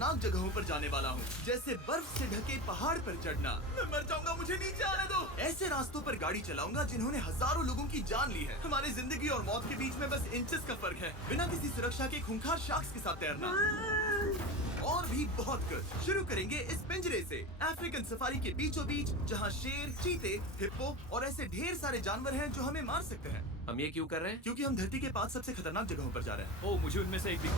खतरनाक जगहों पर जाने वाला हूँ, जैसे बर्फ से ढके पहाड़ पर चढ़ना। मैं मर जाऊंगा, मुझे नीचे आने दो। ऐसे रास्तों पर गाड़ी चलाऊंगा जिन्होंने हजारों लोगों की जान ली है। हमारी जिंदगी और मौत के बीच में बस इंचेस का फर्क है। बिना किसी सुरक्षा के खूंखार शार्क्स के साथ तैरना और भी बहुत कुछ। शुरू करेंगे इस पिंजरे से, अफ्रीकन सफारी के बीचों बीच, जहाँ शेर, चीते, हिप्पो और ऐसे ढेर सारे जानवर हैं जो हमें मार सकते हैं। हम ये क्यों कर रहे हैं? क्योंकि हम धरती के 5 सबसे खतरनाक जगहों पर जा रहे हैं। ओह, मुझे उनमें से एक भी।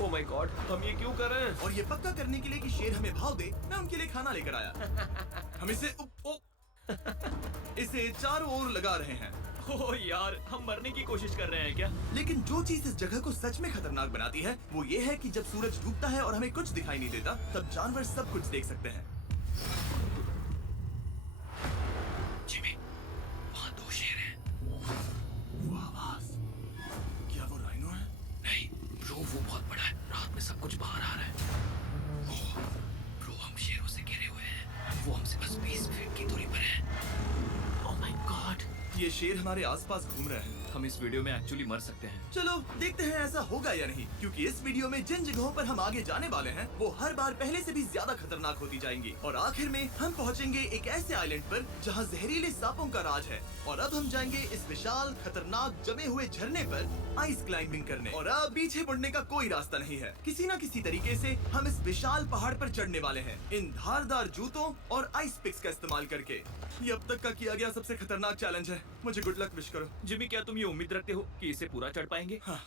ओह माय गॉड, हम ये क्यों कर रहे हैं? और ये पक्का करने के लिए कि शेर हमें भाव दे, मैं उनके लिए खाना लेकर आया। हम इसे चारों ओर लगा रहे हैं। ओह यार, हम मरने की कोशिश कर रहे हैं क्या? लेकिन जो चीज इस जगह को सच में खतरनाक बनाती है वो ये है कि जब सूरज डूबता है और हमें कुछ दिखाई नहीं देता, तब जानवर सब कुछ देख सकते हैं। जिमी, वहाँ 2 शेर हैं। वो आवाज, क्या वो राइनो है? नहीं ब्रो, वो बहुत बड़ा है। रात में सब कुछ बाहर आ रहा है। ओह ब्रो, हम शेरों से घिरे हुए हैं। वो हमसे बस 20 फीट की दूरी पर है। ओह माय गॉड, ये शेर हमारे आसपास घूम रहे हैं। हम इस वीडियो में एक्चुअली मर सकते हैं। चलो देखते हैं ऐसा होगा या नहीं, क्योंकि इस वीडियो में जिन जगहों पर हम आगे जाने वाले हैं वो हर बार पहले से भी ज्यादा खतरनाक होती जाएंगी। और आखिर में हम पहुंचेंगे एक ऐसे आइलैंड पर जहां जहरीले सांपों का राज है। और अब हम जाएंगे इस विशाल, खतरनाक, जमे हुए झरने पर आइस क्लाइंबिंग करने। और अब पीछे मुड़ने का कोई रास्ता नहीं है। किसी न किसी तरीके से हम इस विशाल पहाड़ पर चढ़ने वाले हैं, इन धारदार जूतों और आइस पिक्स का इस्तेमाल करके। ये अब तक का किया गया सबसे खतरनाक चैलेंज है। मुझे गुड लक विश करो। जिमी, क्या तुम ये उम्मीद रखते हो कि इसे पूरा चढ़ पाएंगे? हाँ।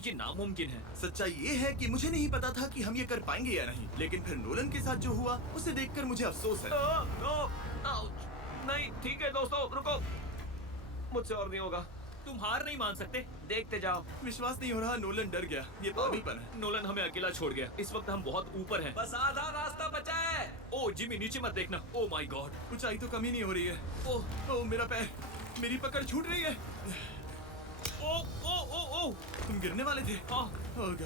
ये नामुमकिन है। सच्चाई ये है कि मुझे नहीं पता था कि हम ये कर पाएंगे या नहीं, लेकिन फिर नोलन के साथ जो हुआ उसे देखकर मुझे अफसोस है। नहीं, ठीक है दोस्तों, रुको। मुझसे और नहीं होगा। तुम हार नहीं मान सकते, देखते जाओ। विश्वास नहीं हो रहा, नोलन डर गया। ये पागलपन है। नोलन हमें अकेला छोड़ गया। इस वक्त हम बहुत ऊपर हैं। बस आधा रास्ता बचा है। ओह जिमी, नीचे मत देखना। ओह माय गॉड, ऊंचाई तो कमी नहीं हो रही है। ओह मेरा पैर, मेरी पकड़ छूट रही है। ओह, तुम गिरने वाले थे। ओह गॉड,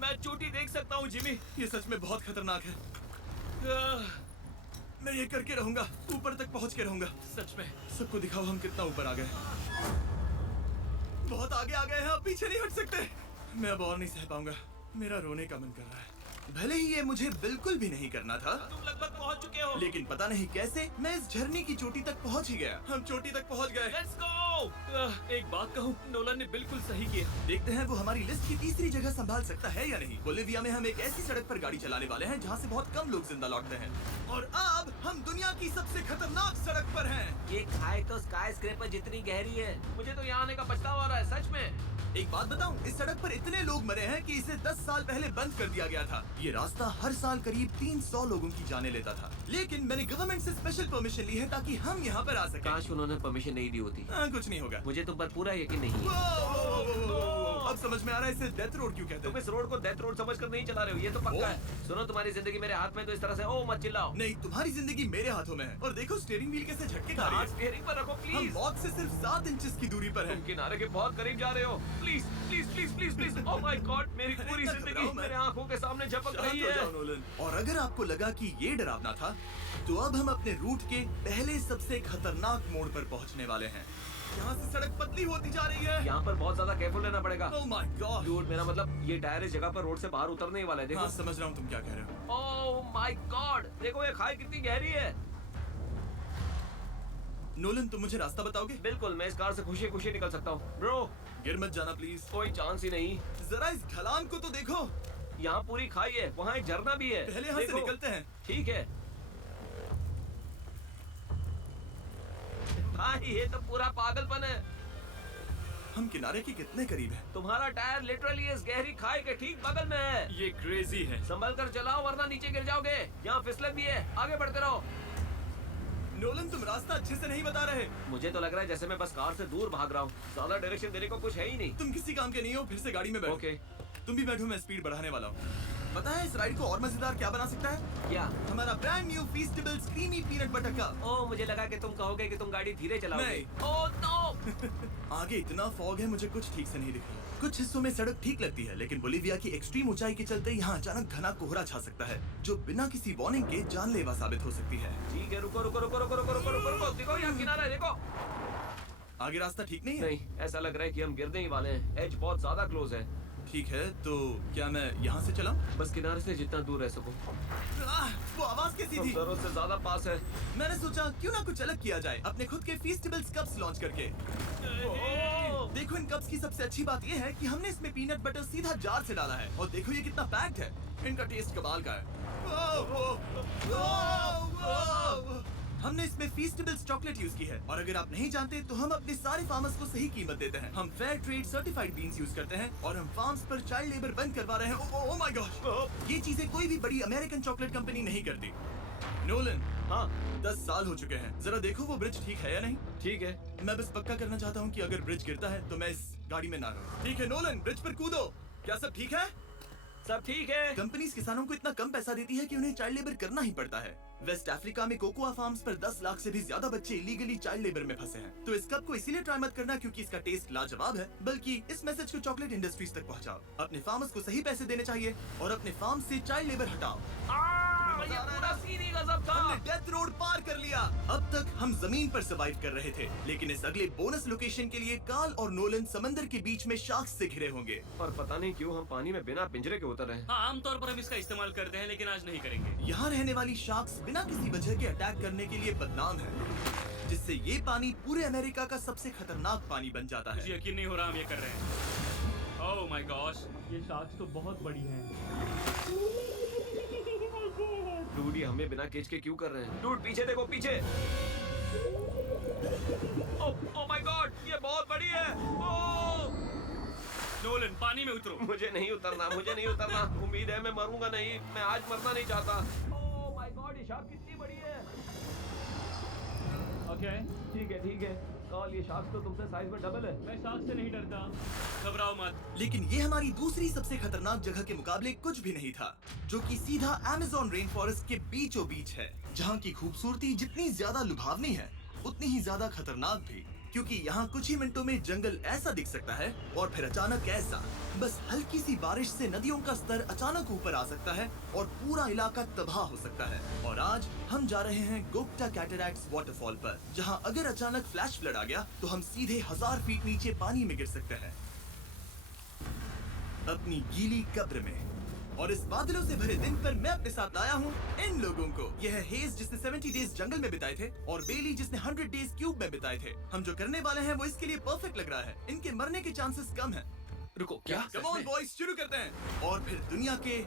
मैं चोटी देख सकता हूँ जिमी। ये सच में बहुत खतरनाक है। मैं ये करके रहूंगा, ऊपर तक पहुंच के रहूंगा। सच में। सबको दिखाओ हम कितना ऊपर आ गए। बहुत आगे आ गए हैं, अब पीछे नहीं हट सकते। मैं अब और नहीं सह पाऊंगा। मेरा रोने का मन कर रहा है। भले ही ये मुझे बिल्कुल भी नहीं करना था। तुम लगभग पहुंच चुके हो। लेकिन पता नहीं कैसे मैं इस झरने की चोटी तक पहुंच ही गया। हम चोटी तक पहुंच गए। Let's go. एक बात कहूँ, नोलन ने बिल्कुल सही किया। देखते हैं वो हमारी लिस्ट की तीसरी जगह संभाल सकता है या नहीं। बोलिविया में हम एक ऐसी सड़क पर गाड़ी चलाने वाले हैं जहाँ से बहुत कम लोग जिंदा लौटते हैं। और अब हम दुनिया की सबसे खतरनाक सड़क पर हैं। ये खाई तो स्काई स्क्रैपर जितनी गहरी है। मुझे तो यहाँ आने का पछतावा हो रहा है, सच में। एक बात बताऊं, इस सड़क पर इतने लोग मरे हैं कि इसे 10 साल पहले बंद कर दिया गया था। ये रास्ता हर साल करीब 300 लोगों की जाने लेता था। लेकिन मैंने गवर्नमेंट से स्पेशल परमिशन ली है ताकि हम यहाँ पर आ सकें। काश उन्होंने परमिशन नहीं दी होती। कुछ नहीं होगा। मुझे तुम पर पूरा यकीन नहीं है। अब समझ में आ रहा है इसे डेथ रोड क्यों कहते तुम हैं। इस रोड को डेथ रोड समझकर नहीं चला रहे हो, ये तो पक्का है। सुनो, तुम्हारी जिंदगी मेरे हाथ में, तो इस तरह से ओ मत चिल्लाओ। नहीं, तुम्हारी जिंदगी मेरे हाथों में है। और देखो स्टीयरिंग व्हील कैसे झटके खा रही है। स्टीयरिंग पर रखो हम प्लीज। मौत से सिर्फ 7 इंचेस की दूरी पर तुम हैं। किनारे के बहुत करीब जा रहे हो। Please please please please please. Oh my God, मेरी पूरी जिंदगी मेरे आंखों के सामने झपक रही शांत हो जाओ है। नोलन। और अगर आपको लगा कि ये डरावना था, तो अब हम अपने रूट के पहले सबसे खतरनाक मोड़ पर पहुंचने वाले हैं। यहाँ से सड़क पतली होती जा रही है। यहाँ पर बहुत ज्यादा केयरफुल रहना पड़ेगा। Oh my God! डूड, मेरा मतलब ये टायर इस जगह पर रोड से बाहर उतरने ही वाला है। देखो। हाँ, समझ रहा हूँ तुम क्या कह रहे हो। ओह माय गॉड, देखो ये खाई कितनी गहरी है। नोलन, तुम मुझे रास्ता बताओगे? बिल्कुल, मैं इस कार से खुशी खुशी निकल सकता हूँ। ब्रो, गिर मत जाना प्लीज। कोई चांस ही नहीं। जरा इस ढलान को तो देखो। यहाँ पूरी खाई है, वहाँ एक झरना भी है। पहले यहाँ से देखो। निकलते हैं। ठीक है। हाँ, ये तो पूरा पागलपन है। हम किनारे के कितने करीब हैं? तुम्हारा टायर लिटरली इस गहरी खाई के ठीक बगल में है। ये क्रेजी है। संभल कर चलाओ वरना नीचे गिर जाओगे। यहाँ फिसलन भी है, आगे बढ़ते रहो। नोलन, तुम रास्ता अच्छे से नहीं बता रहे। मुझे तो लग रहा है जैसे मैं बस कार से दूर भाग रहा हूँ। ज्यादा डायरेक्शन देने को कुछ है ही नहीं। तुम किसी काम के नहीं हो, फिर से गाड़ी में बैठो। ओके। तुम भी बैठो, मैं स्पीड बढ़ाने वाला हूँ। पता है इस राइड को और मजेदार क्या बना सकता है? क्या? हमारा brand new Feastable creamy peanut butter cup. Oh, मुझे लगा कि तुम कहोगे कि तुम गाड़ी धीरे चलाओगे। नहीं। Oh no. आगे इतना फॉग है, मुझे कुछ ठीक से नहीं दिख रहा। कुछ हिस्सों में सड़क ठीक लगती है, लेकिन बोलिविया की एक्सट्रीम ऊंचाई के चलते यहाँ अचानक घना कोहरा छा सकता है, जो बिना किसी वार्निंग के जानलेवा साबित हो सकती है। ठीक है, रुको रुको रुको रुको रुको रुको रुको रुको। देखो यहाँ किनारा है, देखो। आगे रास्ता ठीक नहीं है। नहीं, ऐसा लग रहा है कि हम गिरने ही वाले हैं। एज बहुत ज्यादा क्लोज है। ठीक है, तो क्या मैं यहाँ से चलाऊं? बस किनारे से जितना दूर रह सको। वो आवाज कैसी थी? जरूरत से ज्यादा पास है। मैंने सोचा क्यों ना कुछ अलग किया जाए, अपने खुद के फीस्टेबल्स कप्स लॉन्च करके। देखो, इन कप्स की सबसे अच्छी बात ये है कि हमने इसमें पीनट बटर सीधा जार से डाला है, और देखो ये कितना पैक्ड है। इनका टेस्ट कमाल का है। हमने इसमें फीस्टेबल्स चॉकलेट यूज की है, और अगर आप नहीं जानते तो हम अपने सारे फार्मर्स को सही कीमत देते हैं। हम fair trade certified beans use करते हैं, और हम फार्म्स पर चाइल्ड लेबर बंद करवा रहे हैं। ओह माय गॉश, ये चीजें कोई भी बड़ी अमेरिकन चॉकलेट कंपनी नहीं करती। नोलन, हाँ 10 साल हो चुके हैं, जरा देखो वो ब्रिज ठीक है या नहीं। ठीक है। मैं बस पक्का करना चाहता हूँ कि अगर ब्रिज गिरता है तो मैं इस गाड़ी में ना रहूं। ठीक है नोलन, ब्रिज पर कूदो। क्या सब ठीक है? सब ठीक है। कंपनीज किसानों को इतना कम पैसा देती है कि उन्हें चाइल्ड लेबर करना ही पड़ता है। वेस्ट अफ्रीका में कोकोआ फार्म्स पर 10 लाख से भी ज्यादा बच्चे इलीगली चाइल्ड लेबर में फंसे हैं। तो इस कप को इसीलिए ट्राई मत करना क्योंकि इसका टेस्ट लाजवाब है, बल्कि इस मैसेज को चॉकलेट इंडस्ट्रीज तक पहुंचाओ। अपने फार्मर्स को सही पैसे देने चाहिए और अपने फार्म से चाइल्ड लेबर हटाओ। ये पूरा सीन ही गजब था। हमने डेथ रोड पार कर लिया। अब तक हम जमीन पर सर्वाइव कर रहे थे, लेकिन इस अगले बोनस लोकेशन के लिए कार्ल और नोलन समंदर के बीच में शार्क्स से घिरे होंगे। और पता नहीं क्यों हम पानी में बिना पिंजरे के उतर रहे हैं। हाँ, आमतौर पर हम इसका इस्तेमाल करते हैं, लेकिन आज नहीं करेंगे। यहाँ रहने वाली शार्क्स बिना किसी वजह के अटैक करने के लिए बदनाम है, जिससे ये पानी पूरे अमेरिका का सबसे खतरनाक पानी बन जाता मुझे है। यकीन नहीं हो रहा हम ये कर रहे हैं। ओह माय गॉश, ये शार्क्स तो बहुत बड़ी हैं। डूड, ये हमें बिना केज के क्यों कर रहे हैं? डूड पीछे देखो, पीछे। ओह माय गॉड, ये बहुत बड़ी है। ओह नोलन, पानी में उतरो। मुझे नहीं उतरना, मुझे नहीं उतरना। उम्मीद है मैं मरूंगा नहीं। मैं आज मरना नहीं चाहता। ओह माय गॉड, ये शार्क कितनी बड़ी है। ओके, ठीक है, ठीक है। कॉल, ये शार्क तो तुमसे साइज में डबल है। मैं शार्क से नहीं डरता। घबराओ मत। लेकिन ये हमारी दूसरी सबसे खतरनाक जगह के मुकाबले कुछ भी नहीं था, जो कि सीधा अमेज़न रेन फॉरेस्ट के बीचों बीच है, जहाँ की खूबसूरती जितनी ज्यादा लुभावनी है उतनी ही ज्यादा खतरनाक भी, क्योंकि यहाँ कुछ ही मिनटों में जंगल ऐसा दिख सकता है और फिर अचानक ऐसा। बस हल्की सी बारिश से नदियों का स्तर अचानक ऊपर आ सकता है और पूरा इलाका तबाह हो सकता है। और आज हम जा रहे हैं गोप्टा कैटरैक्ट्स वाटरफॉल पर, जहाँ अगर अचानक फ्लैश फ्लड आ गया तो हम सीधे 1000 फीट नीचे पानी में गिर सकते हैं, अपनी गीली कब्र में। और इस बादलों से भरे दिन पर मैं अपने साथ लाया हूँ इन लोगों को। यह है हेज जिसने 70 डेज जंगल में बिताए थे, और बेली जिसने 100 डेज क्यूब में बिताए थे। हम जो करने वाले हैं वो इसके लिए परफेक्ट लग रहा है। इनके मरने के चांसेस कम हैं। रुको, क्या? कम ऑन बॉयज, शुरू करते हैं। और फिर दुनिया के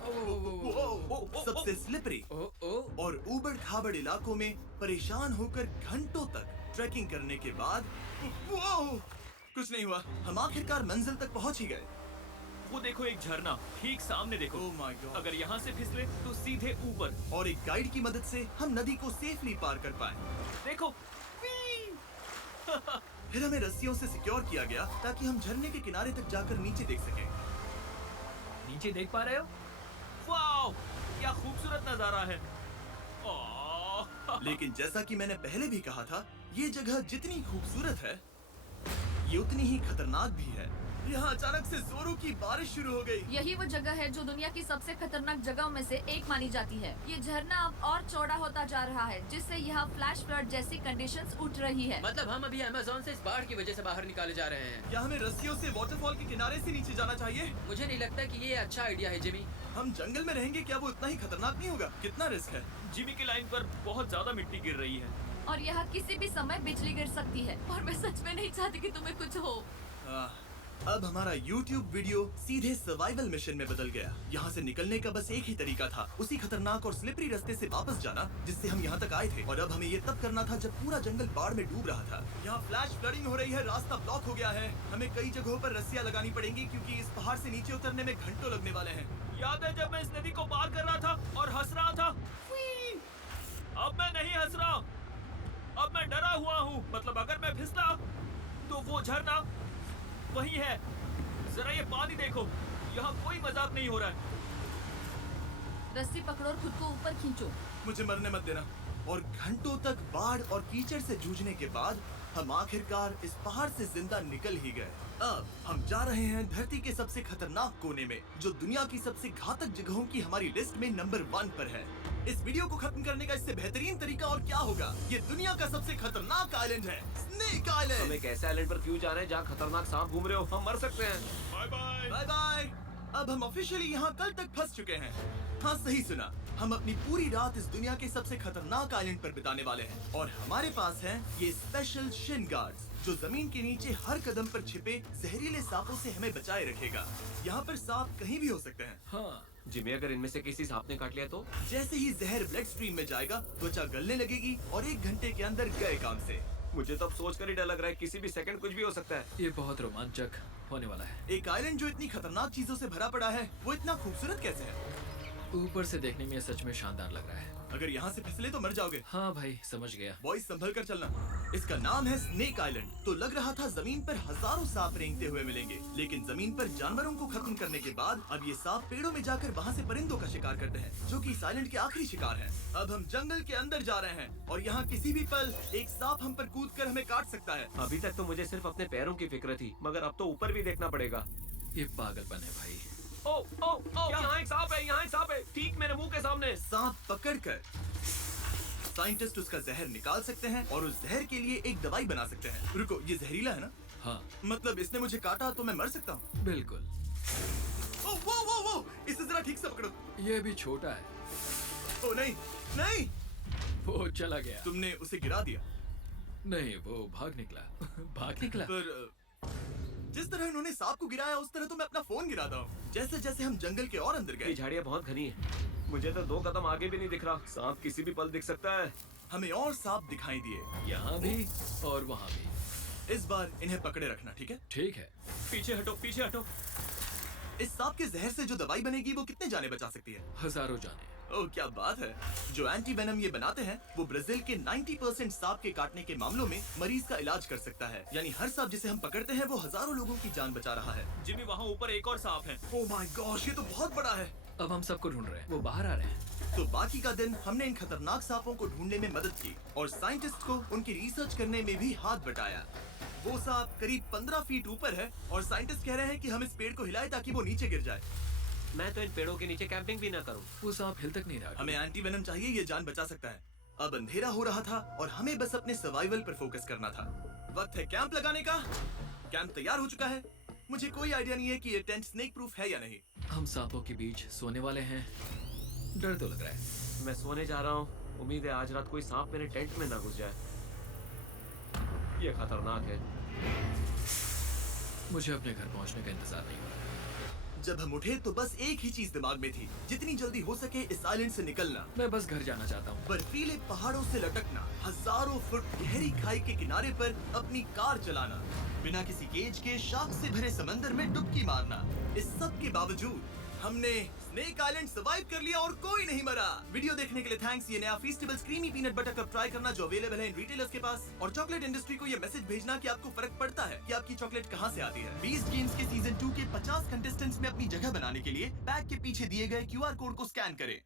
सबसे स्लिपरी और ऊबड़ खाबड़ इलाकों में परेशान होकर घंटों तक ट्रैकिंग करने के बाद कुछ नहीं हुआ। हम आखिरकार मंजिल तक पहुंच ही गए। वो देखो, एक झरना ठीक सामने देखो। Oh my God. अगर यहाँ से फिसले तो सीधे ऊपर। और एक गाइड की मदद से हम नदी को सेफली पार कर पाए। देखो। फिर हमें रस्सियों से सिक्योर किया गया ताकि हम झरने के किनारे तक जाकर नीचे देख सकें। नीचे देख पा रहे हो? वाओ, क्या खूबसूरत नजारा है। ओह। लेकिन जैसा कि मैंने पहले भी कहा था, ये जगह जितनी खूबसूरत है ये उतनी ही खतरनाक भी है। यहाँ अचानक से जोरों की बारिश शुरू हो गई। यही वो जगह है जो दुनिया की सबसे खतरनाक जगहों में से एक मानी जाती है। ये झरना अब और चौड़ा होता जा रहा है, जिससे यहाँ फ्लैश फ्लड जैसी कंडीशंस उठ रही है। मतलब हम अभी अमेज़न से इस बाढ़ की वजह से बाहर निकाले जा रहे हैं। क्या हमें रस्सियों से वाटरफॉल के किनारे से नीचे जाना चाहिए? मुझे नहीं लगता कि ये अच्छा आइडिया है जिमी। हम जंगल में रहेंगे, क्या वो उतना ही खतरनाक नहीं होगा? कितना रिस्क है? जिमी की लाइन पर बहुत ज्यादा मिट्टी गिर रही है। और यहाँ किसी भी समय बिजली गिर सकती है, और मैं सच में नहीं चाहती कि तुम्हें कुछ हो। अब हमारा YouTube वीडियो सीधे सर्वाइवल मिशन में बदल गया। यहाँ से निकलने का बस एक ही तरीका था, उसी खतरनाक और स्लिपरी रास्ते से वापस जाना जिससे हम यहाँ तक आए थे। और अब हमें ये तब करना था जब पूरा जंगल बाढ़ में डूब रहा था। यहाँ फ्लैश फ्लडिंग हो रही है, रास्ता ब्लॉक हो गया है। हमें कई जगहों पर रस्सियाँ लगानी पड़ेंगी क्योंकि इस पहाड़ से नीचे उतरने में घंटों लगने वाले हैं। याद है जब मैं इस नदी को पार कर रहा था और हंस रहा था? अब मैं नहीं हंस रहा, अब मैं डरा हुआ हूँ। मतलब अगर मैं फिसला तो वो झरना वही है। जरा ये पानी देखो, यहाँ कोई मजाक नहीं हो रहा है। रस्सी पकड़ो और खुद को ऊपर खींचो। मुझे मरने मत देना। और घंटों तक बाढ़ और कीचड़ से जूझने के बाद हम आखिरकार इस पहाड़ से जिंदा निकल ही गए। अब हम जा रहे हैं धरती के सबसे खतरनाक कोने में, जो दुनिया की सबसे घातक जगहों की हमारी लिस्ट में नंबर 1 पर है। इस वीडियो को खत्म करने का इससे बेहतरीन तरीका और क्या होगा? ये दुनिया का सबसे खतरनाक आइलैंड है, स्नेक हम आइलैंड। एक ऐसे आइलैंड पर क्यों जा रहे हैं जहाँ खतरनाक सांप घूम रहे हो? हम मर सकते हैं। Bye bye. Bye bye. अब हम ऑफिशियली यहाँ कल तक फंस चुके हैं। हाँ, सही सुना। हम अपनी पूरी रात इस दुनिया के सबसे खतरनाक आइलैंड पर बिताने वाले हैं और हमारे पास हैं ये स्पेशल शिन गार्ड्स जो जमीन के नीचे हर कदम पर छिपे जहरीले सांपों से हमें बचाए रखेगा। यहाँ पर सांप कहीं भी हो सकते हैं। हाँ जिमी, अगर इनमें से किसी सांप ने काट लिया तो? जैसे ही जहर ब्लड स्ट्रीम में जाएगा, त्वचा गलने लगेगी और 1 घंटे के अंदर गए काम से। मुझे तो अब सोचकर ही डर लग रहा है, किसी भी सेकंड कुछ भी हो सकता है। ये बहुत रोमांचक होने वाला है। एक आइलैंड जो इतनी खतरनाक चीजों से भरा पड़ा है, वो इतना खूबसूरत कैसे है? ऊपर से देखने में ये सच में शानदार लग रहा है। अगर यहाँ से फिसले तो मर जाओगे। हाँ भाई, समझ गया। बॉयज, संभल कर चलना। इसका नाम है स्नेक आइलैंड। तो लग रहा था जमीन पर हजारों सांप रेंगते हुए मिलेंगे, लेकिन जमीन पर जानवरों को खत्म करने के बाद अब ये सांप पेड़ों में जाकर वहाँ से परिंदों का शिकार करते हैं, जो कि इस आइलैंड के आखिरी शिकार हैं। अब हम जंगल के अंदर जा रहे हैं और यहाँ किसी भी पल एक सांप हम पर कूद कर हमें काट सकता है। अभी तक तो मुझे सिर्फ अपने पैरों की फिक्र थी, मगर अब तो ऊपर भी देखना पड़ेगा। ये पागलपन है भाई। ओ ओ ओ, यहाँ एक सांप है, यहाँ एक सांप है, ठीक मेरे मुंह के सामने। सांप पकड़कर साइंटिस्ट उसका जहर निकाल सकते हैं और उस जहर के लिए एक दवाई बना सकते हैं। रुको, ये जहरीला है ना? हाँ मतलब इसने मुझे काटा तो मैं मर सकता हूँ? बिल्कुल। ओ, वो, इसे जरा ठीक से पकड़ो। ये भी छोटा है। ओ नहीं, नहीं, वो चला गया। तुमने उसे गिरा दिया। नहीं, वो भाग निकला। भाग निकला। पर जिस तरह इन्होंने सांप को गिराया, उस तरह तो मैं अपना फोन गिराता हूँ। जैसे जैसे हम जंगल के और अंदर ये गए, झाड़ियाँ बहुत घनी है, मुझे तो 2 कदम आगे भी नहीं दिख रहा। सांप किसी भी पल दिख सकता है। हमें और सांप दिखाई दिए। यहाँ भी और वहाँ भी। इस बार इन्हें पकड़े रखना, ठीक है? ठीक है। पीछे हटो, पीछे हटो। इस सांप के जहर से जो दवाई बनेगी, वो कितने जाने बचा सकती है? हजारों जाने। ओह, क्या बात है। जो एंटी वेनम ये बनाते हैं, वो ब्राजील के 90% सांप के काटने के मामलों में मरीज का इलाज कर सकता है। यानी हर सांप जिसे हम पकड़ते हैं, वो हजारों लोगों की जान बचा रहा है। जिमी, वहाँ ऊपर एक और सांप है। ओह माय गॉश, ये तो बहुत बड़ा है। अब हम सबको ढूंढ रहे हैं। वो बाहर आ रहे हैं। तो बाकी का दिन हमने इन खतरनाक सांपों को ढूंढने में मदद की और साइंटिस्ट को उनकी रिसर्च करने में भी हाथ बटाया। वो सांप करीब 15 फीट ऊपर है और साइंटिस्ट कह रहे हैं कि हम इस पेड़ को हिलाएं ताकि वो नीचे गिर जाए। मैं तो इन पेड़ों के नीचे कैंपिंग भी ना करूं। वो सांप हिल तक नहीं रहा। हमें एंटी वेनम चाहिए, ये जान बचा सकता है। अब अंधेरा हो रहा था और हमें बस अपने सर्वाइवल पर फोकस करना था। वक्त है कैंप लगाने का। कैंप तैयार हो चुका है। मुझे कोई आइडिया नहीं है कि ये टेंट स्नेक प्रूफ है या नहीं। हम सांपों के बीच सोने वाले हैं। डर तो लग रहा है। मैं सोने जा रहा हूँ। उम्मीद है आज रात कोई सांप मेरे टेंट में ना घुस जाए। ये खतरनाक है। मुझे अपने घर पहुंचने का इंतजार नहीं हो रहा। जब हम उठे तो बस एक ही चीज दिमाग में थी, जितनी जल्दी हो सके इस आइलैंड से निकलना। मैं बस घर जाना चाहता हूँ। बर्फीले पहाड़ों से लटकना, हजारों फुट गहरी खाई के किनारे पर अपनी कार चलाना, बिना किसी केज के शार्क से भरे समंदर में डुबकी मारना। इस सब के बावजूद हमने स्नेक आइलैंड सर्वाइव कर लिया और कोई नहीं मरा। वीडियो देखने के लिए थैंक्स। ये नया Feastables creamy peanut butter cup try करना जो अवेलेबल है इन रिटेलर्स के पास, और चॉकलेट इंडस्ट्री को ये मैसेज भेजना कि आपको फर्क पड़ता है कि आपकी चॉकलेट कहाँ से आती है। बीस्ट गेम्स के सीजन 2 के 50 कंटेस्टेंट्स में अपनी जगह बनाने के लिए पैक के पीछे दिए गए QR कोड को स्कैन करें।